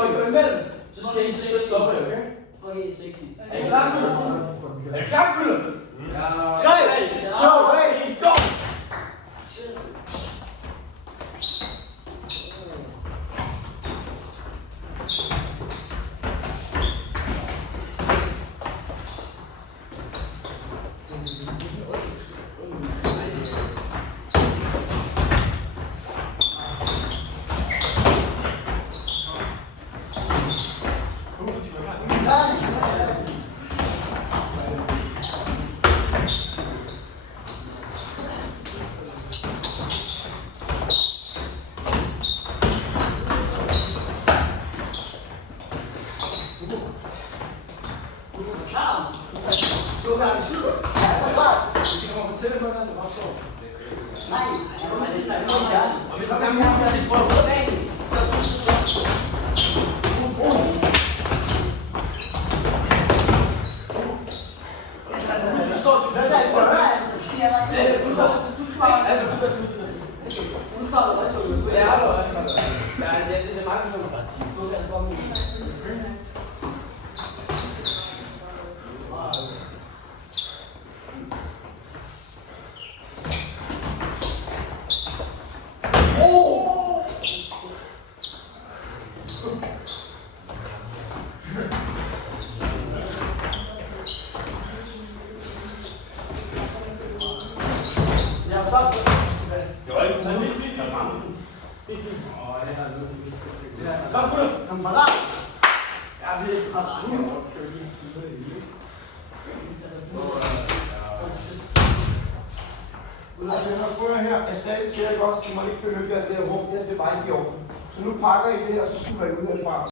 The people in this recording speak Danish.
hvor I går imellem, så stopper jeg, okay? Okay, sexy. Er I klar, gutter? Er I klar, gutter? Ja. 3, 2, 1, go! Jeg sagde det til jer også, at I må ikke benytte jer af det her rum, det var ikke i orden. Så nu pakker I det her, og så smutter I ud herfra.